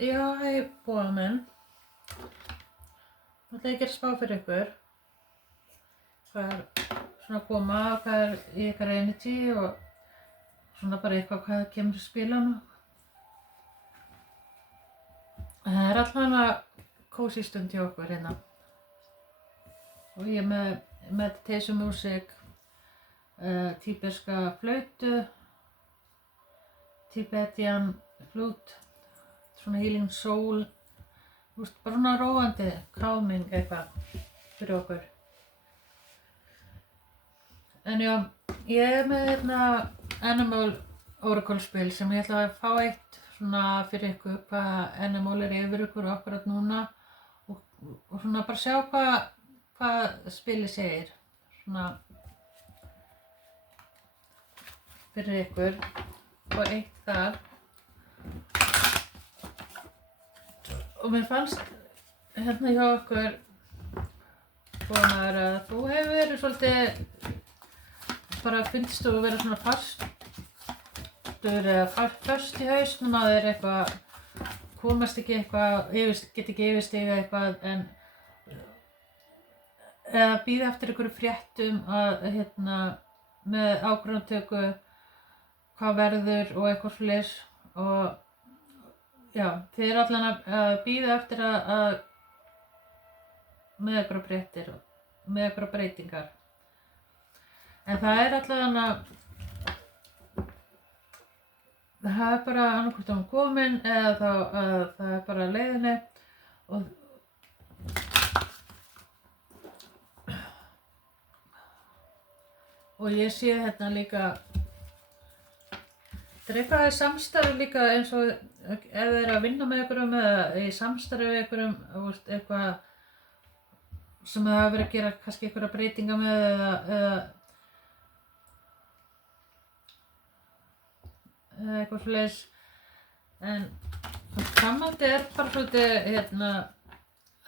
Já, hei búa minn. Það ætla ég að gera spá fyrir ykkur. Hvað svona að koma, hvað í ykkar energy og svona bara eitthvað hvað kemur í spilanu. Það allavega kósí stund hjá okkur hérna. Og ég með meditation music, tíbeska flautu, Tibetan flute, svona healing soul, bara svona róandi, calming eitthvað fyrir okkur. En já, ég með hérna Animal Oracle spil sem ég ætla að fá eitt svona fyrir ykkur hvað Animal yfir ykkur akkurat núna og svona bara sjá hvað spilið segir svona fyrir ykkur og eitt þar. Og mér fannst hérna hjá okkur að þú hefur verið svolítið bara finnst þú vera svona fastur eða föst í hausnum að þér eitthvað komast ekki eitthvað, get ekki yfirstigað eitthvað en eða bíða eftir einhverju fréttum að hérna með ákvörðunartöku hvað verður og eitthvað svoleiðis og já, þið eru allan að bíða eftir að með einhverjar fréttir og með einhverjar breytingar. En það allavega það bara annarkvort hún komin eða þá það bara á leiðinni og ég sé hérna líka það eitthvað í samstarfi líka eins og ef þið eru að vinna með einhverjum eða í samstarfi við einhverjum eitthvað sem það hafa verið að gera kannski einhverja breytinga með eða eitthvað svoleiðis en framhaldið bara svolítið hérna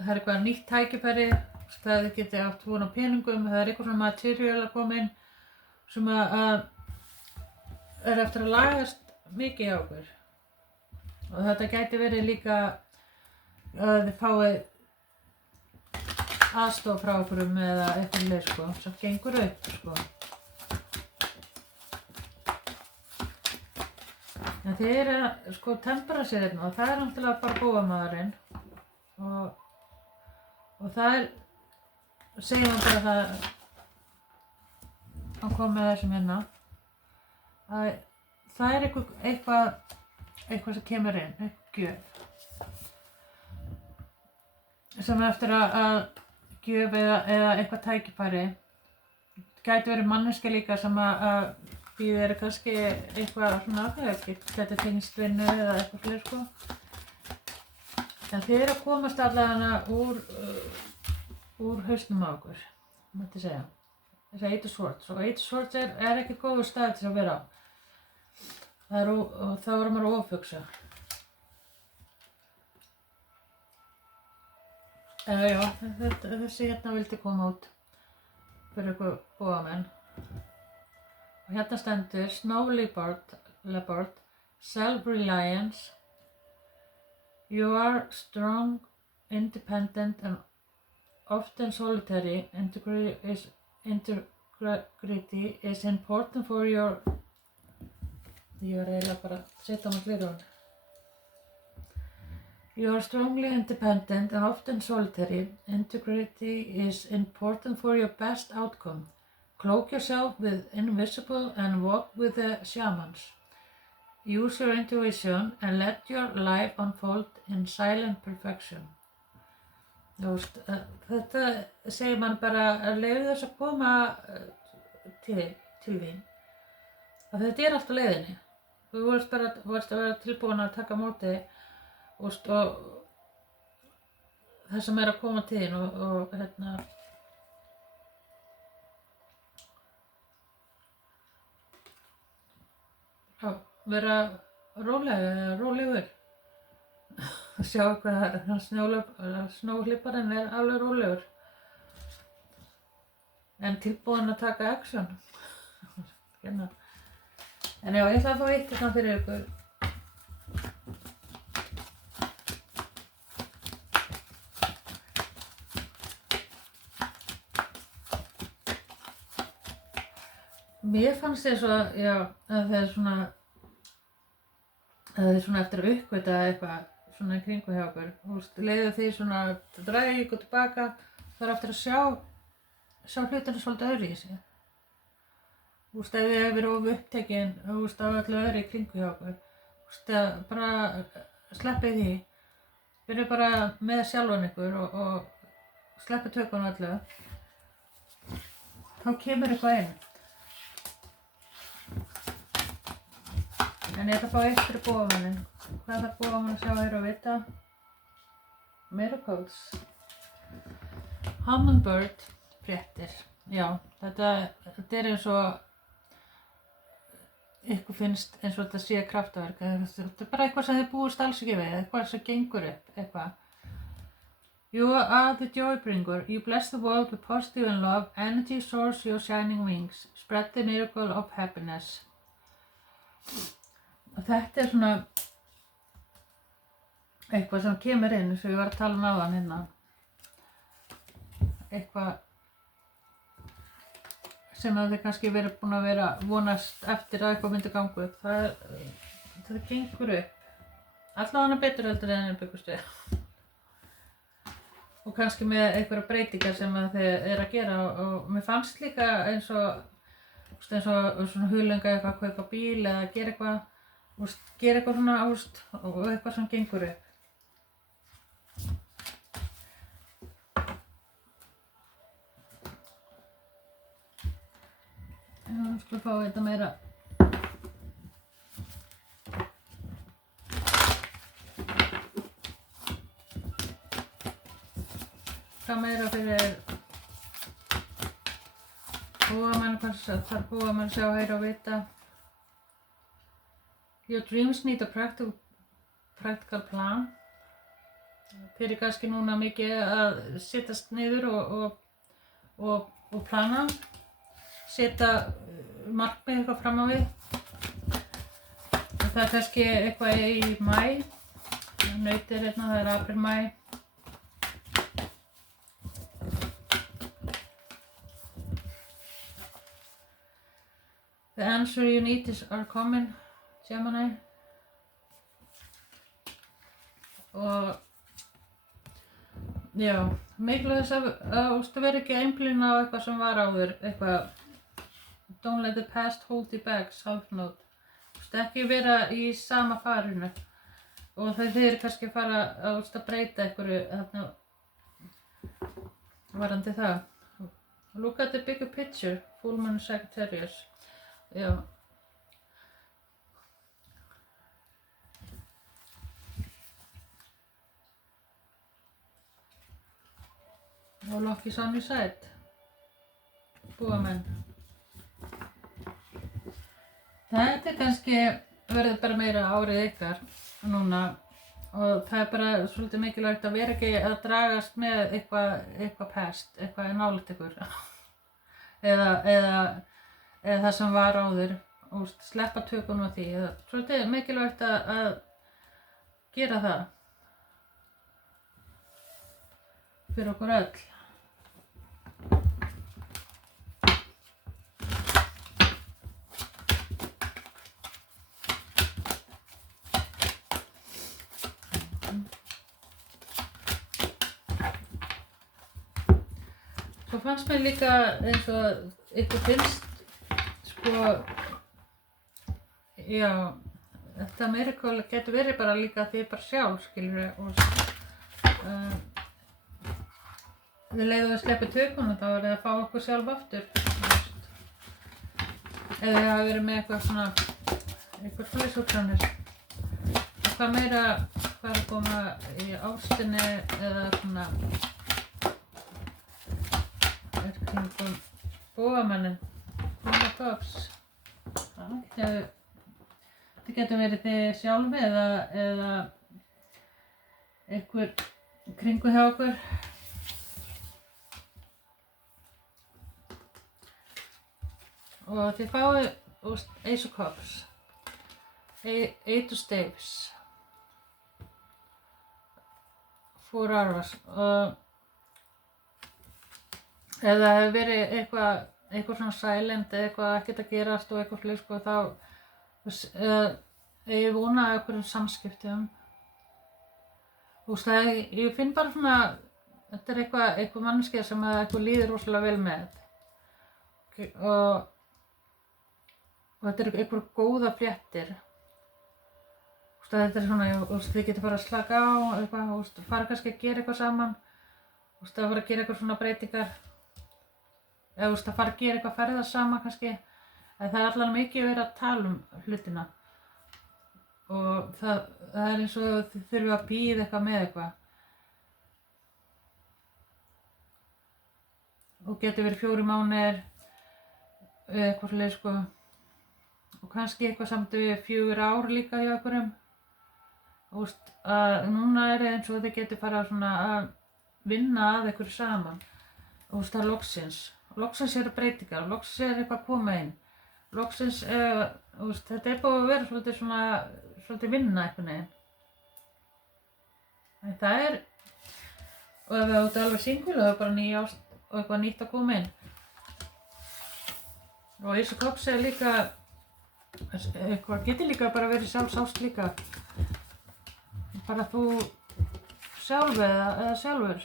það eitthvað nýtt tækifæri það geti átt von á peningum það eitthvað svona material að koma inn sem að eftir að lagast mikið hjá okkur og þetta gæti verið líka að þið fáið aðstoð frá okkurum eða eitthvað leið sko sem gengur upp sko. En þið eru að sko tempera sér hérna og það náttúrulega bara bófamaðurinn og það segjum við bara það að koma með þessum hérna að það eitthvað sem kemur inn, eitthvað gjöf sem eftir að gjöf eða eitthvað tækifæri gæti verið manneskja líka sem að býðir kannski eitthvað svona gæti tengst vinnu eða eitthvað fleiri sko en þið eru að komast allavega úr hausnum á okkur mætti segja þess að Eight of Swords og Eight of Swords ekki góður stað til að vera á og þá er maður að ofhugsa já, þessi hérna vildi koma út fyrir ykkur bóamenn og hérna stendur Snow Leopard Self-reliance You are strong, independent and often solitary. Integrity is important for your You are strongly independent and often solitary. Integrity is important for your best outcome. Cloak yourself with invisible and walk with the shamans. Use your intuition and let your life unfold in silent perfection. Þetta segir mann bara að leyfa þess að koma til þín. Að þetta allt á leiðinni. Þú vorst að vera tilbúin að taka á móti og það sem að koma til þín og hérna vera rólegur sjá hvað snjóhlipparinn alveg rólegur en tilbúin að taka action en já, ég ætla að fá eitt hérna fyrir ykkur mér fannst þess að, já, að það er svona eftir að uppgöta eitthvað svona í kringu hjá okkur. Þú veist, leiðu því svona að draga ykkur tilbaka, það er eftir að sjá hlutina svolítið öðru í sig. Þú veist, ef við hefur verið of upptekin, þú veist, af öllu öðru í kringu hjá okkur. Þú veist, að bara sleppið því. Byrju bara með sjálfan ykkur og sleppið tökunum öllu. Þá kemur eitthvað inn. En ég ætla að fá eitt fyrir bófamennin. Hvað þarf bófamenn að sjá, heyra og vita? Miracles. Hummingbird fréttir. Já, þetta er eins og ykkur finnst eins og þetta sé kraftaverk. Þetta er bara eitthvað sem þið búist alls ekki við, eitthvað sem gengur upp, eitthvað. You are the joy bringer. You bless the world with positive and love. Energy soars your shining wings. Spread the miracle of happiness. Og þetta er svona eitthvað sem kemur inn eins og ég var að tala um áðan hérna. Eitthvað sem að þið kannski verið búin að vera vonast eftir að eitthvað myndi ganga upp. Það gengur upp. Allavega betur heldur en byggust við. Og kannski með einhverja breytingar sem að þið er að gera og mér fannst líka eins og svona huglenga eitthvað að kaupa bíl eða gera eitthvað svona og eitthvað sem gengur upp. Nú skulum við fá þetta meira. Hvað meira fyrir búamenn, hvað þarf búamenn að sjá, heyra og vita? Your dreams need a practical plan. Þið kannski núna mikið að sittast niður og plana. Setja markmið eitthvað fram á við. Það er kannski eitthvað í maí. Nautir hérna, það er apríl, maí. The answer you need are coming. Gemini. Og já, mikilvægt þess að vera ekki að einblína á eitthvað sem var áður, eitthvað don't let the past hold you back, self-note. Ekki vera í sama farinu og þið eru kannski að fara að breyta einhverju þarna varðandi það. Look at the bigger picture, Full Moon Sagittarius. Já. Og Loki's on your side. Búamenn. Þetta er kannski verið bara meira árið ykkar núna og það er bara svolítið mikilvægt að vera ekki að dragast með eitthvað past, eitthvað nálægt ykkur eða það sem var áður og sleppa tökunum á því. Svolítið mikilvægt að gera það fyrir okkur öll. Svo fannst mér líka eins og ykkur finnst, já, þetta miracle getur verið bara líka þið bara sjálf, skilurðu, og þið leiðu að sleppa tökunum, þá er það að fá okkur sjálf aftur, eða það hafi verið með eitthvað svona, eitthvað flöðshugsanir. Og hvað meira, hvað er að koma í ástinni eða svona, kringum búamennin, Cups. Það getur verið þið sjálfi eða einhver kringu hjá okkur. Og þið fáið Ace of Cups, Eight of Staves, Four Arrows og ef það hefur verið eitthvað svona silent eða eitthvað ekkert að gerast og eitthvað slíkt sko, þá ég vona að einhverjum samskiptum. Þú veist, ég finn bara svona, þetta er eitthvað manneskja sem eitthvað líður rosalega vel með. Og þetta er eitthvað góða fréttir. Þetta er svona, þið getur bara að slaka á eitthvað, fara kannski að gera eitthvað saman, að fara að gera eitthvað svona breytingar, eða að fara að gera eitthvað ferða saman kannski, en það er allavega mikið verið að tala um hlutina og það er eins og þið þurfum að bíða eitthvað með eitthvað og getur verið 4 mánuðir eða eitthvað svoleiðis sko og kannski eitthvað samt við 4 ár líka hjá einhverjum. Núna er eins og þið getur fara svona að vinna að einhverju saman og það er loksins eru breytingar, loksins er eitthvað að koma inn, loksins, þetta er búið að vera svolítið vinna einhvern veginn. En það er, og ef þú ert alveg single og það er bara ný ást og eitthvað nýtt að koma inn. Og eins og Cox er líka, eitthvað getur líka bara verið sjálfsást líka. Bara þú sjálf eða sjálfur.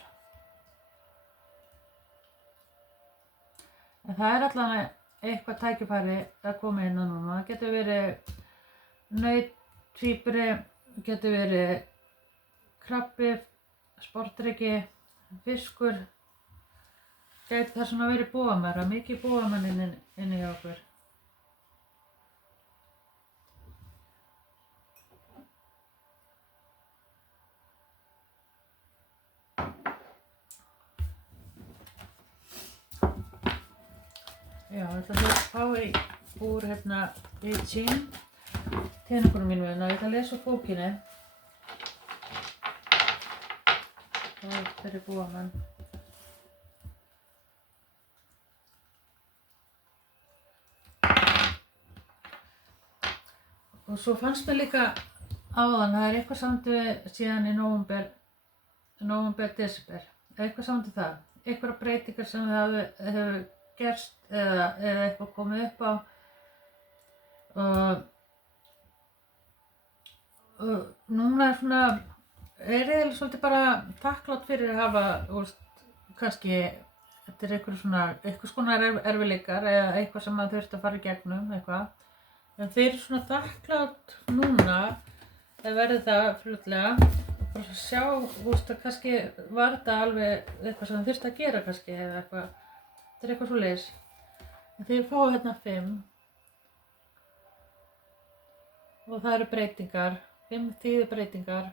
En það er allavega eitthvað tækifæri að koma inn á núna. Það getur verið naut, tvíburi, getur verið krabbi, sportryggi, fiskur. Gæti það svona verið bógamæra, mikið bógamenn inni hjá okkur. Já, þetta er fá úr I Ching, teningunum mínum og ég ætla að lesa úr bókinni. Það er búamenn. Og svo fannst mér líka áðan, það er eitthvað samt við síðan í nóvember, desember, eitthvað samt við það, eitthvað breytingar sem það hefur gerst eða eitthvað komið upp á og núna er svona, er ég svolítið bara þakklátt fyrir að hafa, kannski, þetta er eitthvað svona erfiðleikar eða eitthvað sem maður þurfti að fara í gegnum, eitthvað. En þeir eru svona þakklátt núna, eða verði það fljótlega, og bara sjá, að kannski var þetta alveg eitthvað sem það þurfti að gera kannski, eða eitthvað. Þetta er eitthvað svoleiðis. En þeir fá 5 og það eru breytingar, 5 þýðir breytingar,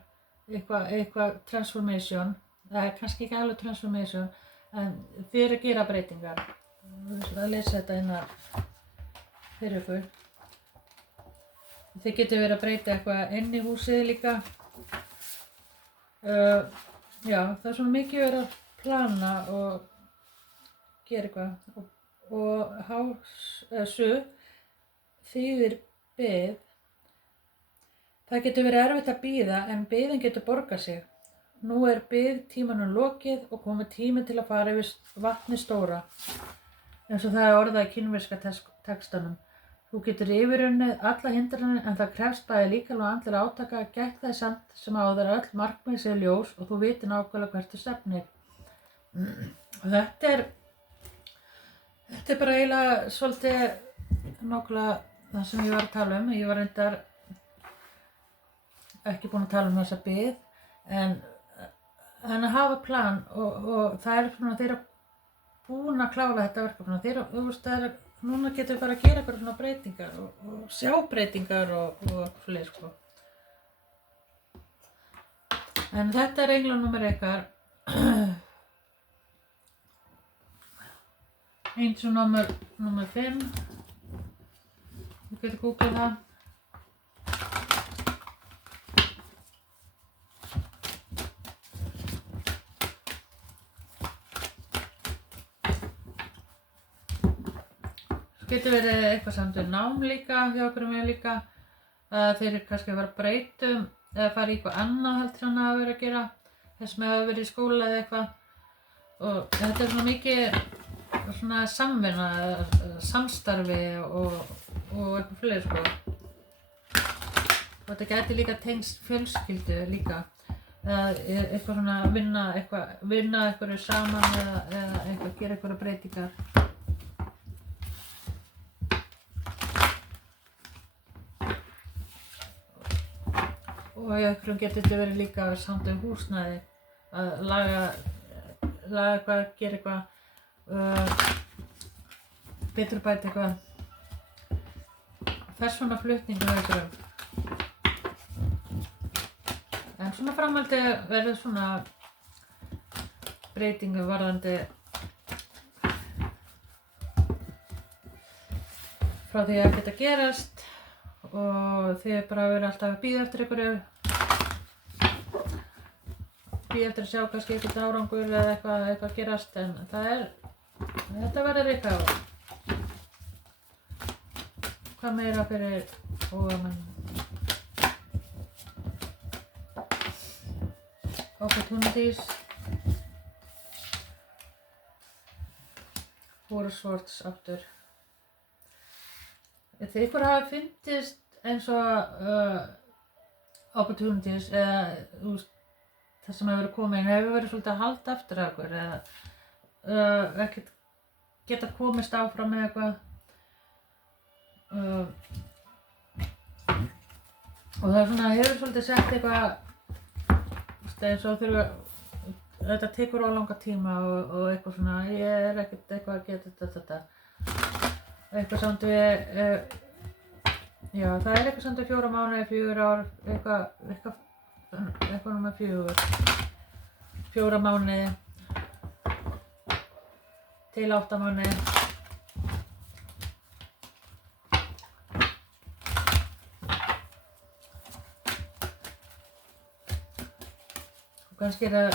eitthvað transformation, það er kannski ekki alveg transformation, en þeir eru að gera breytingar. Að lesa þetta fyrir ykkur. Þeir getur verið að breyta eitthvað inn í húsið líka. Já, það er svona mikið verið að plana og gera eitthvað og su þýðir bið. Það getur verið erfitt að bíða en biðin getur borgað sig. Nú er biðtímanum lokið og komið tími til að fara yfir vatnið stóra. Eins og það er orðað í kínverska textanum. Þú getur yfirunnið alla hindranir en það krefst bæði líkamlega og andlega átaka, gætt það samt sem áður öll markmið séu ljós og þú viti nákvæmlega hvert þú stefnir. Og þetta er bara eiginlega svolítið nákvæmlega það sem ég var að tala um. Ég var reyndar ekki búin að tala um þessa bið, en að hafa plan og það er svona þeir eru búin að klára þetta verkefni. Núna getum við bara að gera eitthvað svona breytingar og sjá breytingar og fleiri sko. En þetta er englanúmer ykkar. Eins og númer 5. Þú getur googlað það. Getur verið eitthvað samt við nám líka, hjá okkur með líka. Þeir eru kannski að fara að breytum eða fara í eitthvað annað heldur en að vera að gera. Þess með að vera í skóla eða eitthvað. Og þetta er svona mikið svona samvinna, samstarfi og eitthvað fleiri sko. Og þetta gæti líka tengst fjölskyldu líka. Eða eitthvað svona vinna einhverju saman eða eitthvað, gera einhverja breytingar. Og í einhverjum getur þetta verið líka samt húsnæði, að laga eitthvað, gera eitthvað, betrumbæta eitthvað. Þess svona flutningur einhverjum. En svona framhaldi verður svona breytingu varðandi frá því að geta gerast og þið bara verður alltaf að bíða eftir einhverju, bíða eftir að sjá kannski eitthvað árangur eða eitthvað gerast, en þetta verður eitthvað. Hvað meira fyrir óðamenn? Opportunities. Four of Swords aftur. Ef ykkur hafa fundist eins og opportunities eða það sem hefur verið komið hefur verið svolítið að halda eftir okkur eða ekkert geta komist áfram með eitthvað og það svona hefur svolítið sett eitthvað eins og þetta tekur á langa tíma og eitthvað svona, ég ekkert eitthvað að geta þetta eitthvað samt við já, það eitthvað samt við 4 mánuði, 4 ár, eitthvað númer 4 mánuði til 8 mánuði. Og kannski að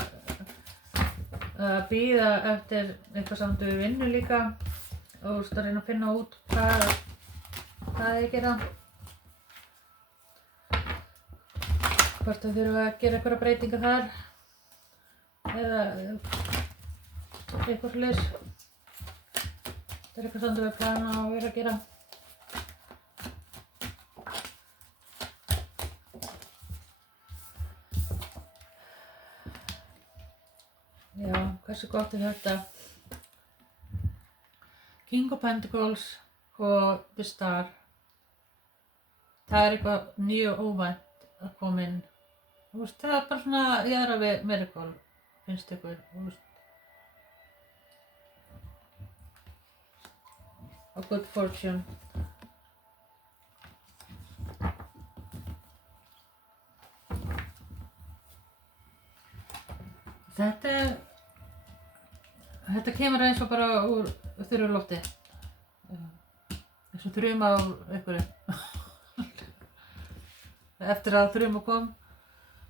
bíða eftir eitthvað samt við vinnu líka og að reyna að finna út hvað þið gera. Hvort þau þurfa að gera einhverja breytingar þar eða eitthvað svoleiðis. Þetta eitthvað samt við plana að vera að gera. Já, hversu gott þetta? King of Pentacles og The Star. Það eitthvað mjög óvænt að koma inn. Það bara svona jaðra við miracle, finnst ykkur. Og good fortune. Þetta kemur eins og bara úr þurru lofti. Eins og þruma á einhverju. Eftir að þruma kom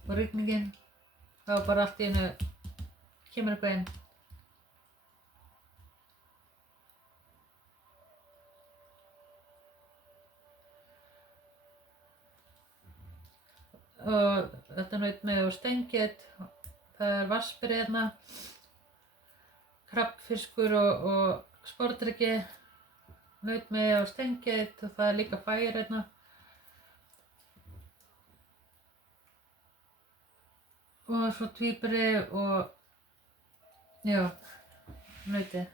og rigningin, þá bara allt í einu kemur eitthvað inn. Og þetta naut með og steinget, það vaspir hérna, krabbfiskur og sporðdreki, naut með og steinget og það líka fire hérna. Og svo tvíburi og já, nauti.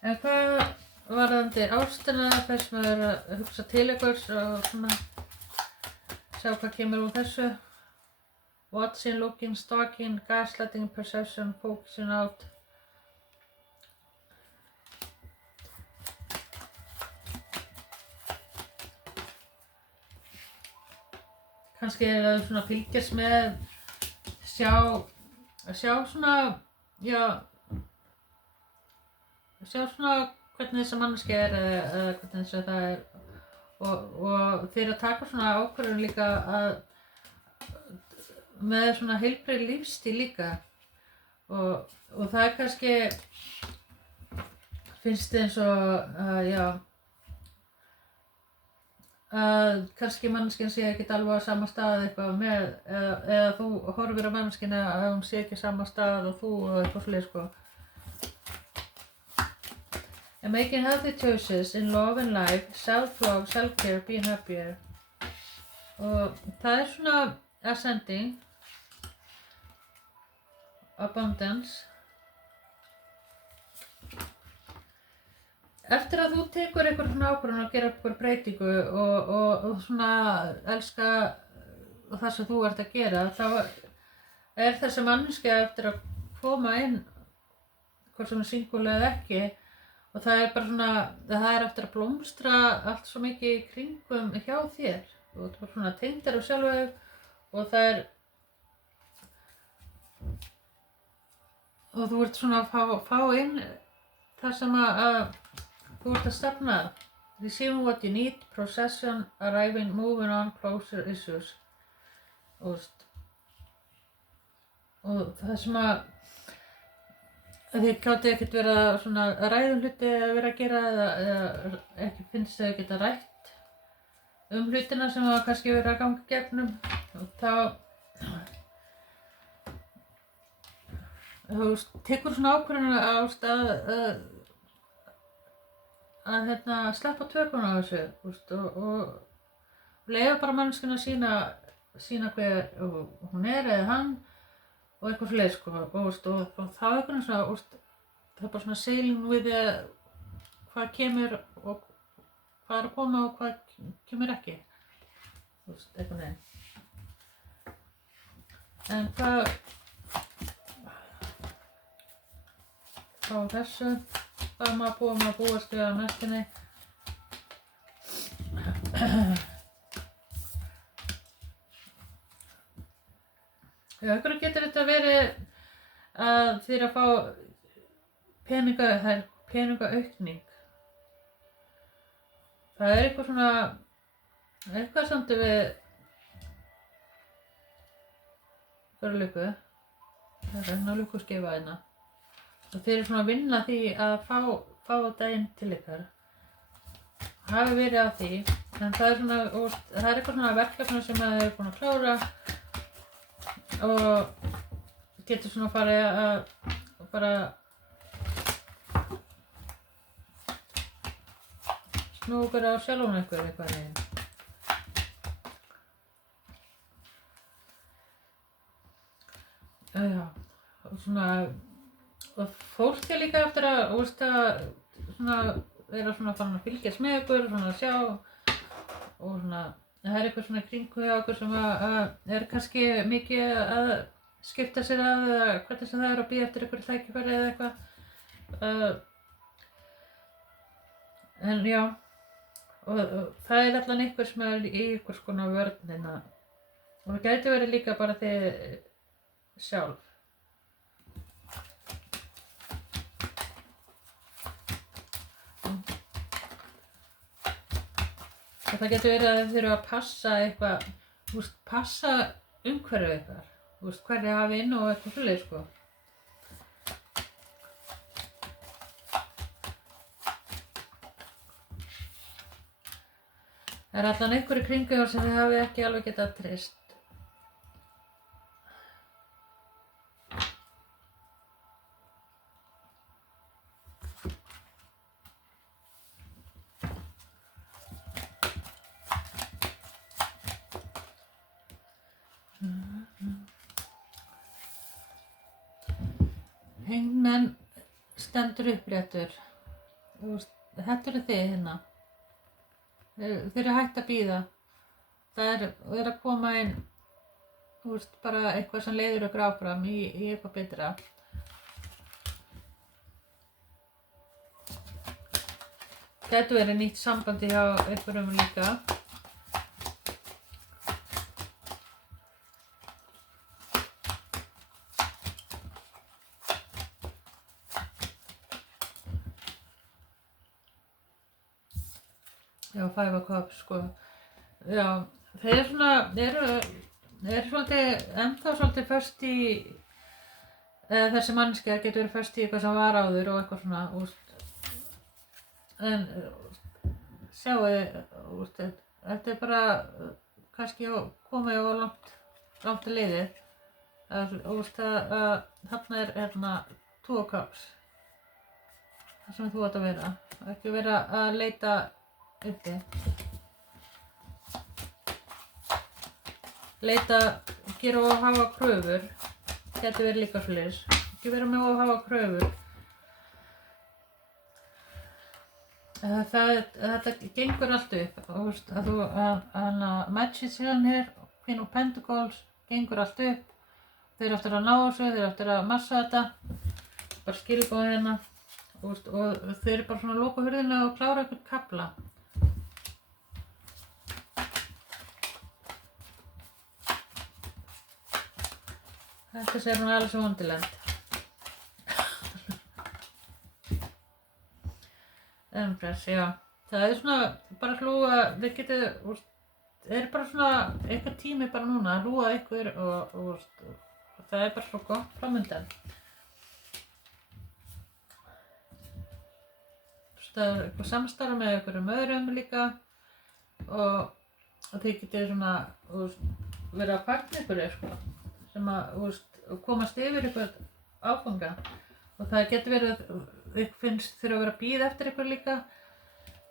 En hvað varðandi ástina, þess maður að hugsa til ykkur og svona sjá hvað kemur úr þessu. Watching, looking, stalking, gaslighting, perception, focusing out. Kannski það svona fylgjast með, sjá svona, já, sjá svona hvernig þessa manneskja eða hvernig þess að það og þeir að taka svona ákvörðun líka með svona heilbrigð lífstíl líka og það kannski finnst eins og, já, kannski manneskjan sé ekki alveg á sama stað eitthvað með, eða þú horfir á manneskjana að hún sé ekki á sama stað og þú og eitthvað svoleiðis sko. And making healthy choices in love and life, self-love, self-care, being happier. Og það svona ascending, abundance. Eftir að þú tekur einhver svona ákvörðun að gera einhver breytingu og svona elska það sem þú ert að gera, þá þessi manneskja eftir að koma inn, hvort sem single eða ekki, og það bara svona, það eftir að blómstra allt svo mikið í kringum hjá þér. Þú ert bara svona tengdar af sjálfu og og þú ert svona að fá inn það sem að þú ert að stefna að. Receiving what you need, procession, arriving, moving on, closer issues. Og það sem að þið gátu ekkert vera svona ræðum hluti að vera að gera eða ekki finnst þau geta rætt hlutina sem að kannski vera að ganga gegnum. Og þá þú tekur svona ákvörðun að sleppa tökum á þessu og leyfa bara manneskjunni að sína hver hún eða hann og eitthvað svoleiðis sko. Og þá einhvern svona, það bara svona sailing with hvað kemur og hvað að koma og hvað kemur ekki. Eitthvað neginn. En hvað á þessu, hvað maður búast við á næstunni. Já, einhverju getur þetta verið að þið að fá peningaaukning. Það eitthvað svona, eitthvað samt við hverju luku. Það ná lukuskeifa hérna. Og þeir svona að vinna því að fá þetta inn til ykkar. Hafi verið á því, en það svona, það eitthvað svona verkefni sem þið eru búin að klára og getur svona farið að bara snúa ykkur á sjálfum ykkur eitthvað neginn. Já, og svona og fólk líka eftir að svona vera svona farin að fylgjast með ykkur, svona að sjá og svona það eitthvað svona kringu hjá okkur sem að kannski mikið að skipta sér að eða hvernig sem það að bíða eftir ykkur tækifæri eða eitthvað. En já, og það allan ykkur sem í ykkur skona vörnina og það gæti verið líka bara þið sjálf. Það getur verið að þið þurfa að passa eitthvað, passa umhverfið ykkar, hverju hafi inn og eitthvað svoleiðis sko. Það allan einhverju kringu sem þið hafi ekki alveg getað treyst. Hengmenn stendur uppréttur. Þetta eru þið hérna. Þeir eru hægt að bíða. Það er að koma inn bara eitthvað sem leiðir okkur áfram í eitthvað betra. Gæti verið nýtt sambandi hjá einhverjum líka. Já, Five of Cups sko. Já, þeir eru ennþá svolítið föst í þessi manneskja getur verið föst í eitthvað sem var áður og eitthvað svona en sjáu þetta bara kannski komið og langt að liðið. Þú veist þarna hérna 2 cups. Það sem þú átt að vera. Ekki vera að leita uppi. Gera og hafa kröfur. Gæti verið líka svoleiðis. Ekki vera með og hafa kröfur. Þetta gengur allt upp. Þú veist að Magician hér, Queen of Pentacles, gengur allt upp. Þeir eftir að ná þessu, þeir eftir að massa þetta. Bara skilbóð hérna. Og þeir eru bara svona að loka hurðinu og klára einhvern kafla. Þetta segir hún Alice in Wonderland. Empress, já. Það er svona bara að hlúa, þið getið, það er bara svona eitthvað tími bara núna að hlúa ykkur og það er bara svo gott framöndan. Það er eitthvað samstarf með einhverjum öðrum líka og þið getið svona verið að fagna ykkur sem að komast yfir eitthvað áfanga og það getur verið að ykkur finnst þurfa að vera að bíða eftir ykkur líka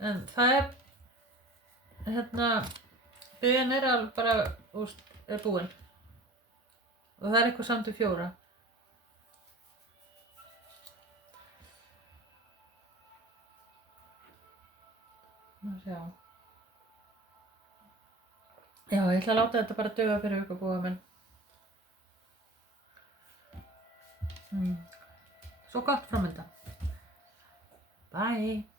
en það er biðin er alveg bara er búin og það er eitthvað samt 4. Já, ég ætla að láta þetta bara duga fyrir ykkur búið minn. Svo gott framöndan. Bye.